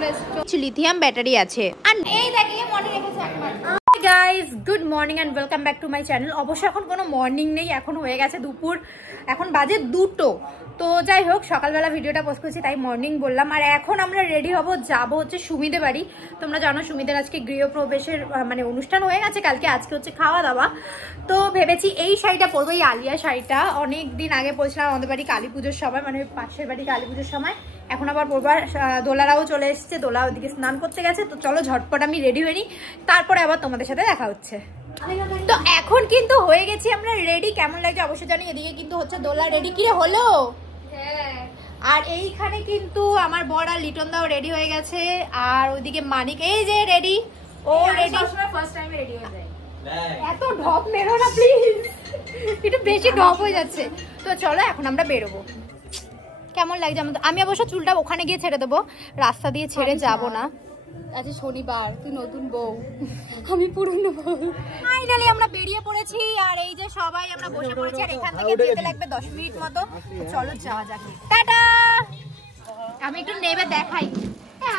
চলে এসেছে, lithium battery আছে। আর এই দেখিয়ে মনে রেখেছে একবার। Guys good morning and welcome back to my channel. অবশ্য এখন কোনো মর্নিং নেই, এখন হয়ে গেছে দুপুর, এখন বাজে 2টো। তো যাই হোক, সকালবেলা ভিডিওটা পোস্ট করছি তাই মর্নিং বললাম। আর এখন আমরা রেডি হব, যাব হচ্ছে সুমিদে বাড়ি। তোমরা জানো সুমিদের আজকে গৃহপ্রবেশের মানে অনুষ্ঠান হয়ে গেছে কালকে, আজকে হচ্ছে খাওয়া দাওয়া। তো ভেবেছি এই শাড়িটা পরবো, এই আলিয়া শাড়িটা। অনেক দিন আগে পড়ছিলাম আমাদের বাড়ি কালী পুজোর সময়, মানে পাশের বাড়ি কালী পুজোর সময়। এখন আবার পরবার দোলারাও চলে এসছে, দোলা ওদিকে স্নান করতে গেছে। তো চলো ঝটপট আমি রেডি হয়ে নিই, তারপরে আবার তোমাদের সাথে দেখা হচ্ছে। তো এখন কিন্তু হয়ে গেছি আমরা রেডি। কেমন লাগছে অবশ্যই জানি। এদিকে কিন্তু হচ্ছে দোলা রেডি। কি রে হলো? আর এইখানে কিন্তু আমার বড় আর লিটন দাও রেডি হয়ে গেছে। আর ওইদিকে মানিক এই যে রেডি, ও রেডি। ফার্স্ট টাইম রেডি হয়ে যায়। এত ঢপ মেরো না প্লিজ, একটু বেশি ঢপ হয়ে যাচ্ছে। তো চলো এখন আমরা বেরোবো। কেমন লাগছে? আমি অবশ্য চুলটা ওখানে গিয়ে ছেড়ে দেবো, রাস্তা দিয়ে ছেড়ে যাব না। আজকে শনিবার, তুই নতুন বউ, আমি পুরনো বউ। ফাইনালি আমরা বেরিয়ে পড়েছি। আর এই যে সবাই আমরা বসে পড়েছি। আর এখান থেকে যেতে লাগবে 10 মিনিট মতো। চলো যাওয়া যাক। টাটা। আমি একটু নেবে দেখাই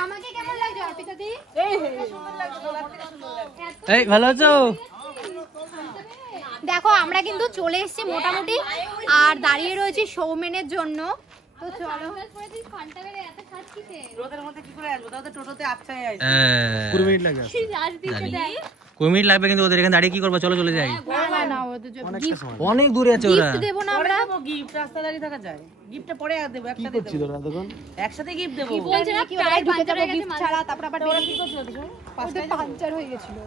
আমাকে কেমন লাগছে অর্পিতা দি। এই ভালো আছো? দেখো আমরা কিন্তু চলে এসেছি মোটামুটি, আর দাঁড়িয়ে রয়েছি সৌমেনের জন্য। তো চলো। 20 মিনিট লাগবে। 20 মিনিট লাগবে, কিন্তু ওদের এখানে দাঁড়িয়ে কি করবো? চলো চলে যাই। অনেক দূরে আছে ওরা। দেব না আমরা গিফট, রাস্তা দাঁড়িয়ে থাকা যায়। গিফটটা পরে দেব, একসাথে দেব। একসাথে গিফট দেব। কি বলছ না? কি প্রায় ঢুকে যাব গিফট ছাড়া। তারপর আবার ওরা কি করছিল? পাঞ্চার হয়ে গেছিল।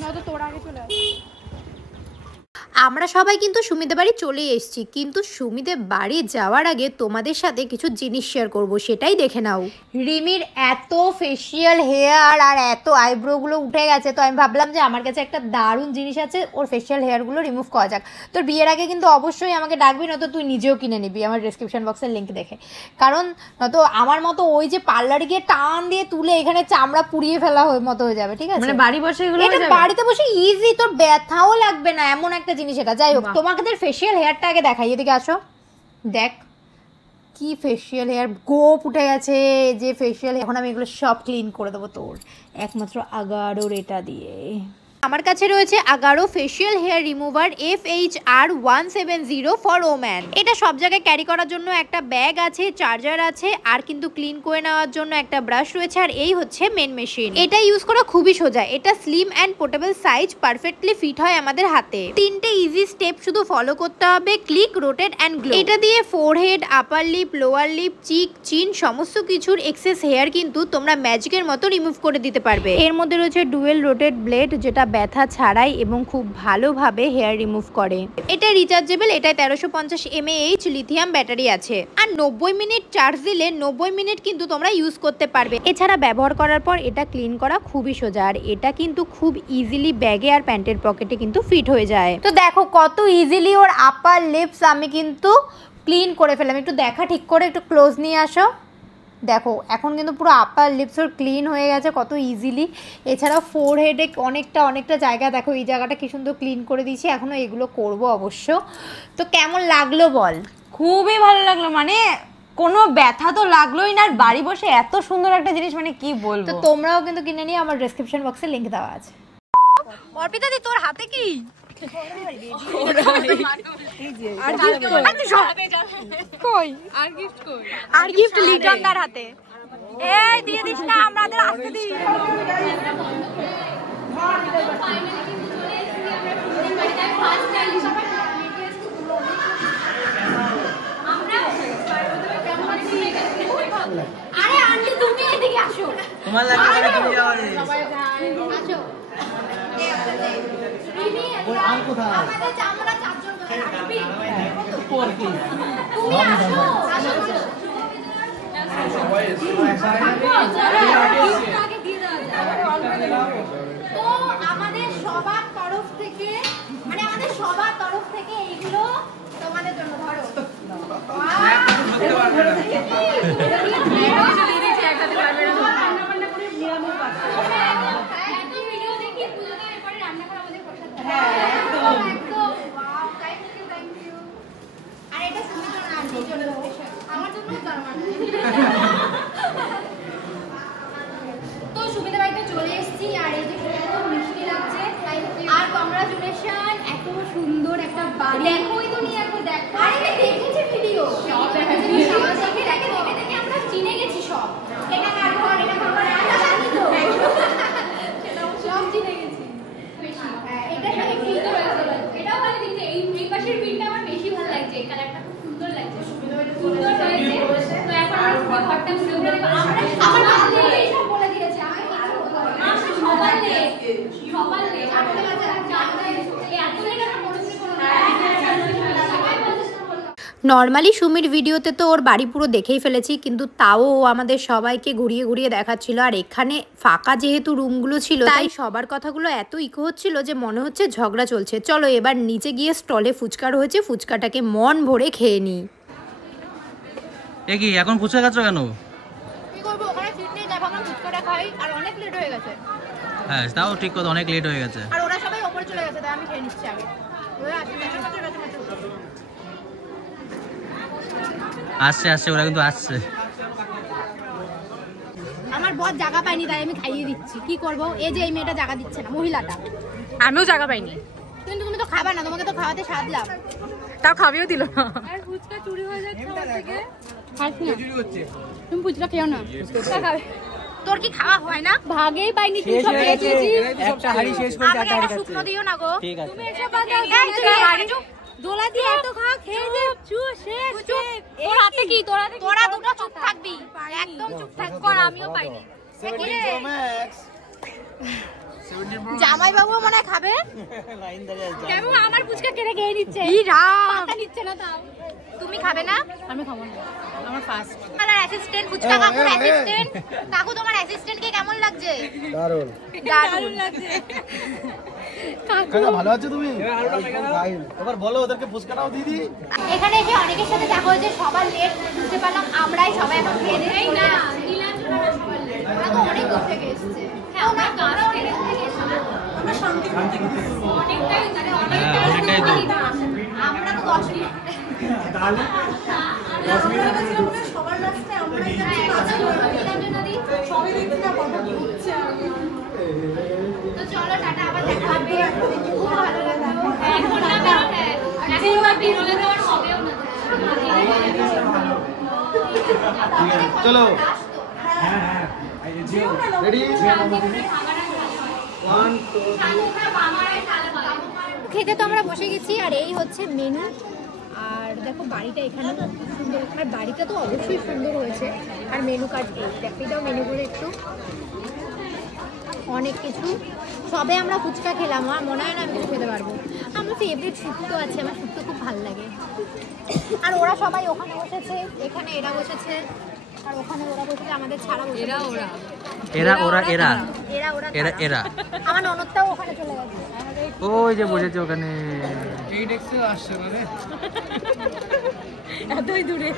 না তো তোর আগে চলে আসে। আমরা সবাই কিন্তু সুমিদের বাড়ি চলে এসেছি, কিন্তু সুমিদের বাড়ি যাওয়ার আগে তোমাদের সাথে কিছু জিনিস শেয়ার করব, সেটাই দেখে নাও। রিমির এত ফেসিয়াল হেয়ার আর এত আইব্রোগুলো উঠে গেছে, তো আমি ভাবলাম যে আমার কাছে একটা দারুণ জিনিস আছে, ওর ফেসিয়াল হেয়ারগুলো রিমুভ করা যাক। তোর বিয়ের আগে কিন্তু অবশ্যই আমাকে ডাকবি, নয়তো তুই নিজেও কিনে নিবি আমার ডেসক্রিপশন বক্সের লিঙ্ক দেখে। কারণ নয়তো আমার মতো ওই যে পার্লারে গিয়ে টান দিয়ে তুলে এখানে চামড়া পুড়িয়ে ফেলা মতো হয়ে যাবে। ঠিক আছে, মানে বাড়ি বসে এগুলো এটা বাড়িতে বসে ইজি, তোর ব্যথাও লাগবে না, এমন একটা জিনিস এটা। যাই হোক, তোমাদের ফেসিয়াল হেয়ারটা আগে দেখাই। এদিকে আসো, দেখ কি ফেসিয়াল হেয়ার গোপ উঠে গেছে। যে ফেসিয়াল, এখন আমি এগুলো সব ক্লিন করে দেবো তোর একমাত্র আগারোর এটা দিয়ে। আমার কাছে রয়েছে Agaro facial hair remover FHR 170 for woman. এটা সব জায়গায় ক্যারি করার জন্য একটা ব্যাগ আছে, চার্জার আছে, আর কিন্তু ক্লিন করে নেওয়ার জন্য একটা ব্রাশ রয়েছে। আর এই হচ্ছে মেন মেশিন। এটা ইউজ করা খুবই সোজা। এটা slim and portable size, perfectly fit হয় আমাদের হাতে। 3টে ইজি স্টেপ শুধু ফলো করতে হবে, ক্লিক, রোটেট অ্যান্ড গ্লো। এটা দিয়ে forehead, upper lip, lower lip, cheek, chin সমস্ত কিছুর এক্সেস হেয়ার কিন্তু তোমরা ম্যাজিকের মতো রিমুভ করে দিতে পারবে। এর মধ্যে রয়েছে ডুয়েল রোটেট ব্লেড, যেটা ব্যথা ছাড়াই এবং খুব ভালোভাবে হেয়ার রিমুভ করে। এটা রিচার্জেবল, এটায় 1350 mAh লিথিয়াম ব্যাটারি আছে। আর 90 মিনিট চার্জ দিলে 90 মিনিট কিন্তু তোমরা ইউজ করতে পারবে। এছাড়া ব্যবহার করার পর এটা ক্লিন করা খুবই সোজা। আর এটা কিন্তু খুব ইজিলি ব্যাগে আর প্যান্টের পকেটে কিন্তু ফিট হয়ে যায়। তো দেখো কত ইজিলি ওর আপার লিপস আমি কিন্তু ক্লিন করে ফেললাম। একটু দেখা ঠিক করে, একটু ক্লোজ নিয়ে আসো। দেখো এখন কিন্তু পুরো আপার লিপস ওর ক্লিন হয়ে গেছে কত ইজিলি। এছাড়াও ফোরহেডে অনেকটা জায়গা দেখো, এই জায়গাটা কি সুন্দর ক্লিন করে দিয়েছি। এখনও এগুলো করব অবশ্য। তো কেমন লাগলো বল? খুবই ভালো লাগলো, মানে কোনো ব্যথা তো লাগলোই না। আর বাড়ি বসে এত সুন্দর একটা জিনিস, মানে কি বলবো। তো তোমরাও কিন্তু কিনে নিয়ে, আমার ডেসক্রিপশন বক্সে লিংক দেওয়া আছে। অর্পিতা দি, তোর হাতে কি? আর গিফট লিটন দার হাতে। এই দিয়ে দিস না, আমাদের আসতে দিই। আরে আন্টি তুমি এদিকে আসো, তোমার লাগে করে তুমি যাও। আসো। আর কোথায়? আমাদের আমরা চারজন আসবি। পর কি? তুমি আসো, আসো। সবাই আগে দিয়ে দাও। তো আমাদের সবার তরফ থেকে, মানে আমাদের সবার তরফ থেকে এইগুলো তোমাদের জন্য। ধরো দেখোই দুনিয়াকে দেখো। আরে দেখেছি ভিডিও। সব দেখেছি। দেখে আমরা চিনে গেছি সব। এটা কার ঘর, এটা কার ঘর, এটা জানি তো। সব চিনে গেছি। এটা সব সুন্দর লাগছে। এটাও ভালো লাগছে। এই পাশের বিলটা আমার বেশি ভালো লাগছে। এই কালারটা খুব সুন্দর লাগছে। সুন্দর হয়েছে। তো এখন আমরা ঘরটা সুন্দর করে আমার ভালো এই সব বলে দিয়েছে। আমি সকালে আটটা বাজে এত লেট আমরা পড়েছি কোনো নর্মালি সুমির ভিডিওতে তো ওর বাড়ি পুরো দেখেই ফেলেছি, কিন্তু তাও ও আমাদের সবাইকে ঘুরিয়ে ঘুরিয়ে দেখাচ্ছিল। আর এখানে ফাঁকা যেহেতু রুমগুলো ছিল, তাই সবার কথাগুলো এত ইকো হচ্ছিল যে মনে হচ্ছে ঝগড়া চলছে। চলো এবার নিচে গিয়ে স্টলে ফুচকা রয়েছে, ফুচকাটাকে মন ভরে খেয়ে নিই। এ কি এখন ফুচকা খাচ্ছ কেন? কি করবো, ওখানে সিট নেই, তাই ভাবলাম ফুচকাটা খাই। আর অনেক লেট হয়ে গেছে। হ্যাঁ তাও ঠিক কথা, অনেক লেট হয়ে গেছে। আর ওরা সবাই ওপরে চলে গেছে, তাই আমি খেয়ে নিচ্ছি আগে। আসছে ওরা কিন্তু আসছে। আমার বর জায়গা পাইনি, তাই আমি খাইয়ে দিচ্ছি। কি করব, এই যে এই মেয়েটা জায়গা দিচ্ছে না, মহিলাটা। আমিও জায়গা পাইনি, কিন্তু তুমি তো খাবা না, তোমাকে তো খাওয়াতে সাধলাম, তাও খাবিও দিল না। আর ফুচকা চুরি হয়ে যাচ্ছে আমার থেকে। তুমি ফুচকা খেও না, ফুচকা খাবে। তোর কি খাওয়া হয় না? ভাগেই পাইনি, তুই সব খেয়েছিস। একটা হাড়ি শেষ করে আমাকে একটা শুকনো দিও না গো। ঠিক আছে। তুমি এসব বাদ দাও, হাড়ি দোলা দিয়ে এত খা, খেয়ে দে। তোর হাতে কি, তোরা দুটো চুপ থাকবি, একদম চুপ থাক। কর, আমিও পাইনি। জামাই বাবু মনে হয় খাবে। কেমন আমার ফুচকা কেড়ে খেয়ে নিচ্ছে, পাতা নিচ্ছে না। তাও তুমি খাবে না? আমি খাবো না, আমার ফার্স্ট। আমার অ্যাসিস্ট্যান্ট ফুচকা কাকুর অ্যাসিস্ট্যান্ট। কাকু তোমার অ্যাসিস্ট্যান্টকে কেমন লাগছে? দারুণ দারুণ লাগছে। কাকু ভালো আছো তুমি? এবার বলো ওদেরকে ফুচকাটাও দিয়ে দিই। এখানে এসে অনেকের সাথে দেখা হয়েছে, সবার লেট বুঝতে পারলাম আমরাই। সবাই এখন খেয়ে দিই না, নীলাঞ্জনারা সবার লেট। ওরা তো অনেক দূর থেকে এসেছে। হ্যাঁ আমরা কাজ থেকে এসেছি, আমরা শান্তি অনেকটাই অনেকটাই দূর। আমরা তো 10 মিনিট তাহলে 10 মিনিট সবার রাস্তায় আমরা নীলাঞ্জনাদি সবাই দেখতে না কথা বলছে। তো চলো টাটা, আবার দেখা হবে। খুব ভালো লাগলো। এখন না হ্যাঁ এখন আর বেরোলে তো আর হবেও না। চলো রেডি 1 2 খেতে তো আমরা বসে গেছি, আর এই হচ্ছে মেনু। আর দেখো বাড়িটা এখানে খুব সুন্দর, আর বাড়িটা তো অবশ্যই সুন্দর হয়েছে। আর মেনু কার্ড দেখে দাও, মেনুগুলো একটু অনেক কিছু। সবে আমরা ফুচকা খেলাম, আমার মনে হয় না আমি কিছু খেতে পারবো। আমার ফেভারিট শুক্তো আছে, আমার শুক্তো খুব ভালো লাগে। আর ওরা সবাই ওখানে বসেছে, এখানে এরা বসেছে, আর ওখানে ওরা বসেছে, আমাদের ছাড়া বসেছে। এরা আমার ননদটাও ওখানে চলে গেছে, ওই যে বসেছে ওখানে। এতই দূরে।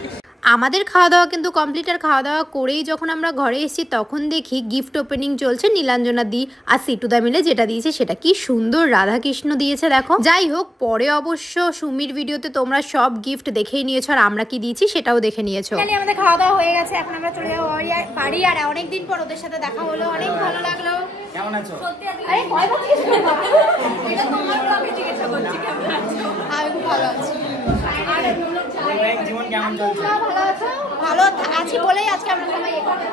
আমাদের খাওয়া দাওয়া কিন্তু কমপ্লিট। আর খাওয়া দাওয়া করেই যখন আমরা ঘরে এসেছি, তখন দেখি গিফট ওপেনিং চলছে। নীলাঞ্জনা দি আর সিটুদা মিলে যেটা দিয়েছে, সেটা কি সুন্দর রাধাকৃষ্ণ দিয়েছে দেখো। যাই হোক, পরে অবশ্য সুমির ভিডিওতে তোমরা সব গিফট দেখেই নিয়েছো, আর আমরা কি দিয়েছি সেটাও দেখে নিয়েছো। আমাদের খাওয়া দাওয়া হয়ে গেছে, এখন আমরা চলে যাবো বাড়ি। আর অনেকদিন পর ওদের সাথে দেখা হলো, অনেক ভালো লাগলো। কেমন আছো? আরে ভয় পাচ্ছিস না? এটা তোমার ব্লগে জিজ্ঞাসা করছি কেমন আছো। আমি খুব ভালো আছি। আর জীবন কেমন চলছে? ভালো আছো? ভালো আছি বলেই আজকে আমরা সবাই এখানে।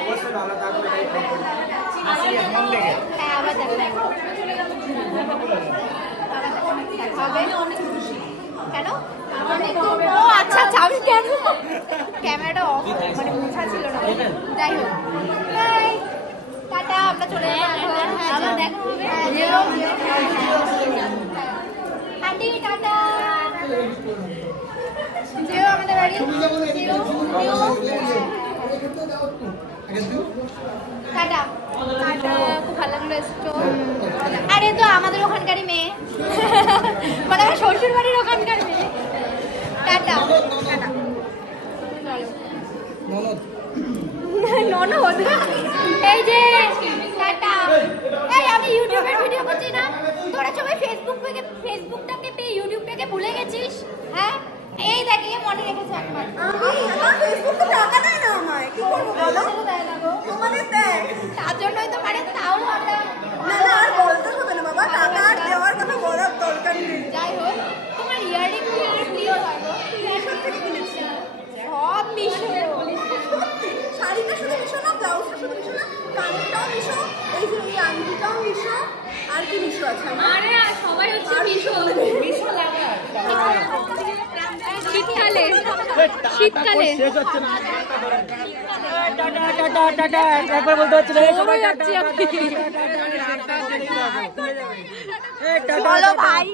অবশ্যই ভালো থাকো, এটাই আসি মন থেকে। হ্যাঁ আবার দেখা হবে। কেন? ও আচ্ছা আচ্ছা, আমি কেন ক্যামেরাটা অফ মানে মোছা ছিল না। যাই হোক, বাই টাটা, আমরা চলে যাবো। আবার দেখা হবে। আন্টি টাটা, যেও আমাদের বাড়ি। টাটা টাটা, খুব ভালো লাগলো এসছো। আরে তো আমাদের ওখানকারই মেয়ে, মানে আমার শ্বশুর বাড়ির ওখানকার মেয়ে। Tata tata. ননদ এই যে টাটা। এই আমি ইউটিউবের ভিডিও করছি না, তোরা সবাই ফেসবুকটাকে পেয়ে ইউটিউবটাকে ভুলে গেছিস। হ্যাঁ এই দেখ, এই মনে রেখেছে একবার। আমার ফেসবুক তো টাকা দেয় না আমায়, কি করব বলো? দেয় না গো, তোমাদের দেয়, তার জন্যই তো মানে। তাও আমরা না না আর বলতে হবে না বাবা, টাকা আর দেওয়ার কথা বলার দরকার নেই। আরে সবাই হচ্ছে শীতকালে শীতকালে একবার বলতে হচ্ছে না চলো ভাই।